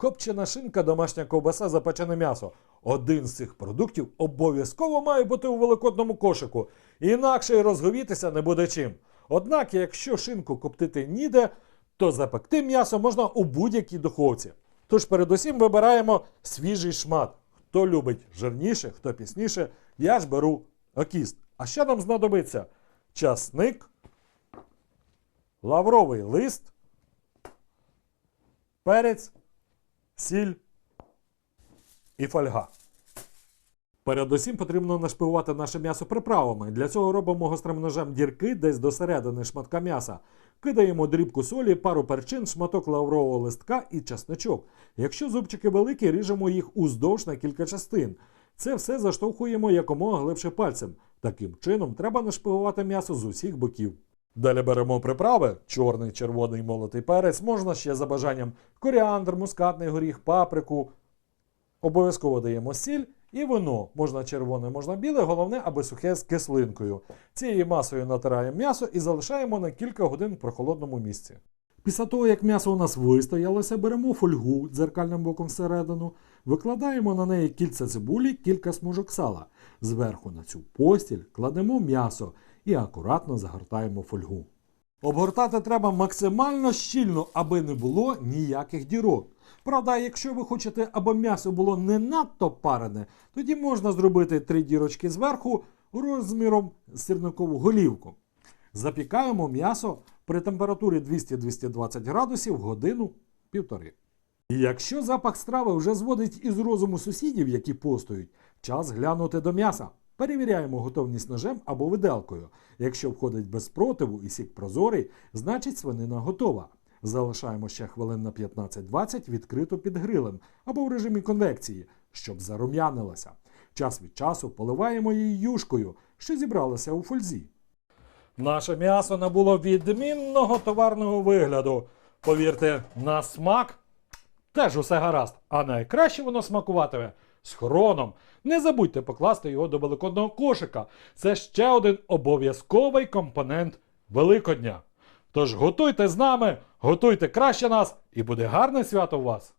Копчена шинка, домашня ковбаса, запечене м'ясо. Один з цих продуктів обов'язково має бути у великодному кошику, інакше й розговітися не буде чим. Однак, якщо шинку коптити ніде, то запекти м'ясо можна у будь-якій духовці. Тож передусім вибираємо свіжий шмат. Хто любить жирніше, хто пісніше, я ж беру окіст. А що нам знадобиться? Часник, лавровий лист, перець, сіль і фольга. Передусім потрібно нашпигувати наше м'ясо приправами. Для цього робимо гострим ножем дірки десь до середини шматка м'яса. Кидаємо дрібку солі, пару перчин, шматок лаврового листка і часничок. Якщо зубчики великі, ріжемо їх уздовж на кілька частин. Це все заштовхуємо якомога глибше пальцем. Таким чином треба нашпигувати м'ясо з усіх боків. Далі беремо приправи: чорний, червоний молотий перець, можна ще за бажанням коріандр, мускатний горіх, паприку. Обов'язково даємо сіль і вино. Можна червоне, можна біле, головне, аби сухе з кислинкою. Цією масою натираємо м'ясо і залишаємо на кілька годин в прохолодному місці. Після того, як м'ясо у нас вистоялося, беремо фольгу дзеркальним боком всередину, викладаємо на неї кільця цибулі, кілька смужок сала. Зверху на цю постіль кладемо м'ясо і акуратно загортаємо фольгу. Обгортати треба максимально щільно, аби не було ніяких дірок. Правда, якщо ви хочете, аби м'ясо було не надто парене, тоді можна зробити три дірочки зверху розміром з сірникову голівку. Запікаємо м'ясо при температурі 200-220 градусів годину півтори. І якщо запах страви вже зводить із розуму сусідів, які постують, час глянути до м'яса. Перевіряємо готовність ножем або виделкою. Якщо входить без противу і сік прозорий, значить свинина готова. Залишаємо ще хвилин на 15-20 відкрито під грилем або в режимі конвекції, щоб зарум'янилася. Час від часу поливаємо її юшкою, що зібралася у фользі. Наше м'ясо набуло відмінного товарного вигляду. Повірте, на смак теж усе гаразд. А найкраще воно смакуватиме з хроном. Не забудьте покласти його до великодного кошика. Це ще один обов'язковий компонент Великодня. Тож готуйте з нами, готуйте краще нас, і буде гарне свято у вас!